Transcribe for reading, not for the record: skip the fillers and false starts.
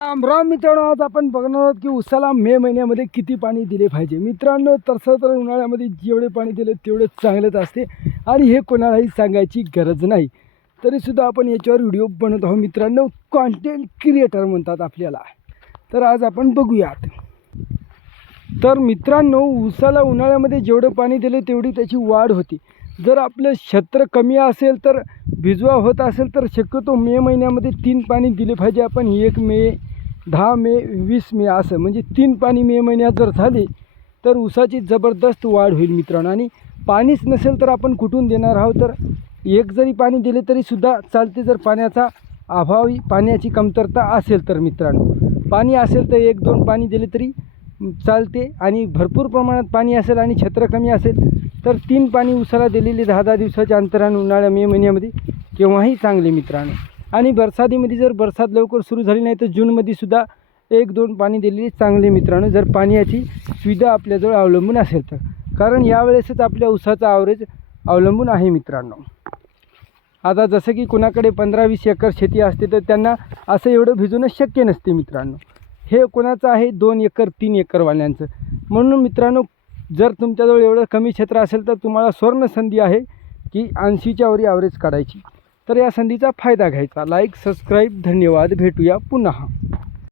राम मित्रांनो, आज आपण बघणार आहोत की उसाला मे महिन्यामध्ये किती पाणी दिले पाहिजे. मित्रांनो, तसं तर उन्हाळ्यामध्ये जेवढे पाणी दिले तेवढे चांगलेच असते आणि हे कोणालाही सांगायची गरज नाही. तरीसुद्धा आपण याच्यावर व्हिडिओ बनवत आहोत. मित्रांनो, कॉन्टेंट क्रिएटर म्हणतात आपल्याला. तर आज आपण बघूयात. तर मित्रांनो, उसाला उन्हाळ्यामध्ये जेवढं पाणी दिले तेवढी त्याची वाढ होती. जर आपलं क्षेत्र कमी असेल तर भिजवा होत असेल तर शक्यतो मे महिन्यामध्ये 3 पाणी दिले पाहिजे आपण. 1 मे, 10 मे, 20 मे असं म्हणजे 3 पाणी मे महिन्यात जर झाले तर ऊसाची जबरदस्त वाढ होईल मित्रांनो. आणि पाणीच नसेल तर आपण कुठून देणार आहोत. तर एक जरी पाणी दिले तरीसुद्धा चालते जर पाण्याचा अभावी पाण्याची कमतरता असेल तर. मित्रांनो, पाणी असेल तर 1-2 पाणी दिले तरी चालते आणि भरपूर प्रमाणात पाणी असेल आणि क्षेत्र कमी असेल तर 3 पाणी उसाला दिलेली 10-10 दिवसाच्या अंतराने उन्हाळ्या मे महिन्यामध्ये केव्हाही चांगले मित्रांनो. आणि बरसातीमध्ये जर बरसात लवकर सुरू झाली नाही तर जूनमध्ये सुद्धा 1-2 पाणी दिलेली चांगले मित्रांनो, जर पाण्याची सुविधा आपल्याजवळ अवलंबून असेल तर. कारण यावेळेसच आपल्या उसाचा ॲव्हरेज अवलंबून आहे मित्रांनो. आता जसं की कोणाकडे 15-20 एकर शेती असते तर त्यांना असं एवढं भिजवणं शक्य नसते मित्रांनो. हे कोणाचं आहे 2 एकर 3 एकर वाल्यांचं. म्हणून मित्रांनो, जर तुमच्याजवळ एवढं कमी क्षेत्र असेल तर तुम्हाला सुवर्ण संधी आहे की 80च्या वरी ॲव्हरेज काढायची. तर या संधीचा फायदा घ्यायचा. Like, subscribe. धन्यवाद. भेटूया पुन्हा.